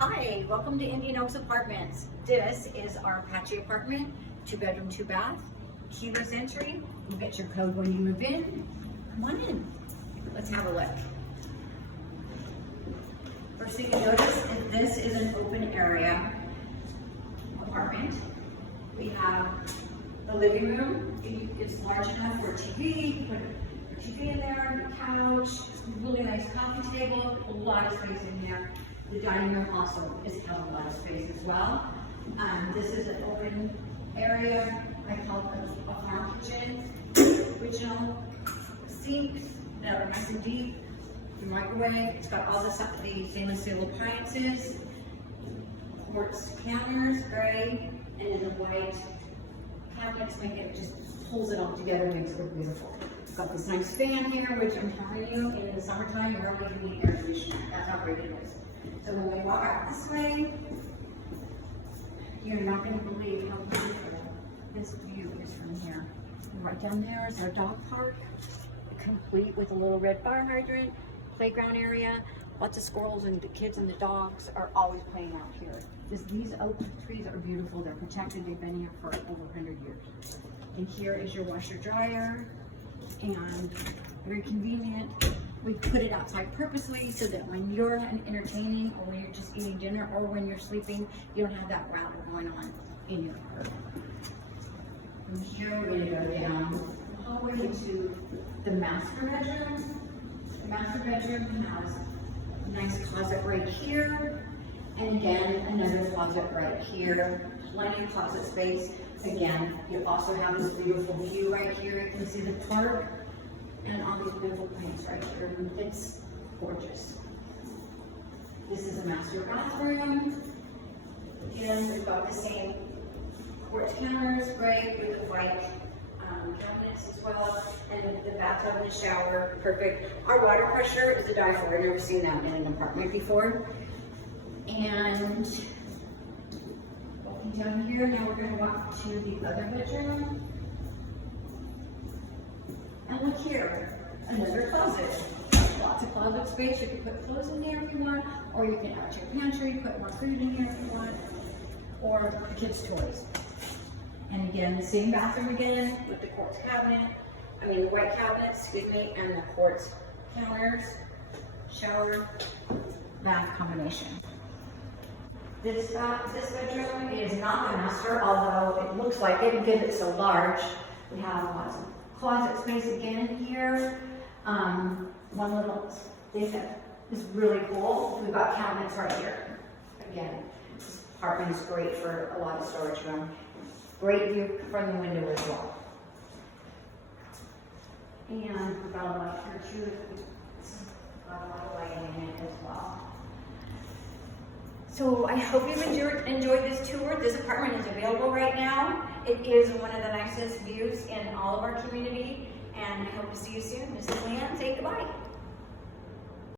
Hi, welcome to Indian Oaks Apartments. This is our Apache apartment, 2-bedroom, 2-bath, keyless entry. You get your code when you move in. Come on in. Let's have a look. First thing you notice is this is an open area apartment. We have the living room. It's large enough for TV. You put your TV in there, the couch, really nice coffee table, a lot of space in here. The dining room also has a lot of space as well. This is an open area. I call it a farm kitchen. Original sinks that are nice and deep. The microwave. It's got all the stainless steel appliances. Quartz counters, gray, and then the white cabinets make it, just pulls it all together, makes it look beautiful. It's got this nice fan here, which I'm telling you, in the summertime, you're only going to need air conditioning. That's how great it is. So when we walk out this way, you're not going to believe how beautiful this view is from here. And right down there is our dog park, complete with a little red fire hydrant, playground area. Lots of squirrels, and the kids and the dogs are always playing out here. These oak trees are beautiful. They're protected. They've been here for over 100 years. And here is your washer dryer, and very convenient. We put it outside purposely so that when you're entertaining, or when you're just eating dinner, or when you're sleeping, you don't have that rattle going on in your apartment. From here, we're going to go down the hallway into the master bedroom. The master bedroom has a nice closet right here, and again, another closet right here. Plenty of closet space. Again, you also have this beautiful view right here. You can see the park and all these beautiful plants right here. It's gorgeous. This is a master bathroom. Again, we've got the same quartz counters, great, with the white cabinets as well, and the bathtub and the shower, perfect. Our water pressure is a die for. I've never seen that in an apartment before. And walking down here, now we're going to walk to the other bedroom. And look here, another closet. Lots of closet space. You can put clothes in there if you want, or you can add to your pantry, put more food in here if you want, or kids' toys. And again, the same bathroom again with the quartz cabinet, the white cabinets, excuse me, and the quartz counters, shower, bath combination. This bedroom is not the master, although it looks like it because it's so large. We have lots of closet space again here. One little thing that is really cool. We've got cabinets right here. Again, this apartment is great for a lot of storage room. Great view from the window as well. And we've got a light here too. Got a lot of lighting in it as well. So I hope you've enjoyed this tour. This apartment is available right now. It is one of the nicest views in all of our community, and I hope to see you soon. Mrs. Leanne, say goodbye.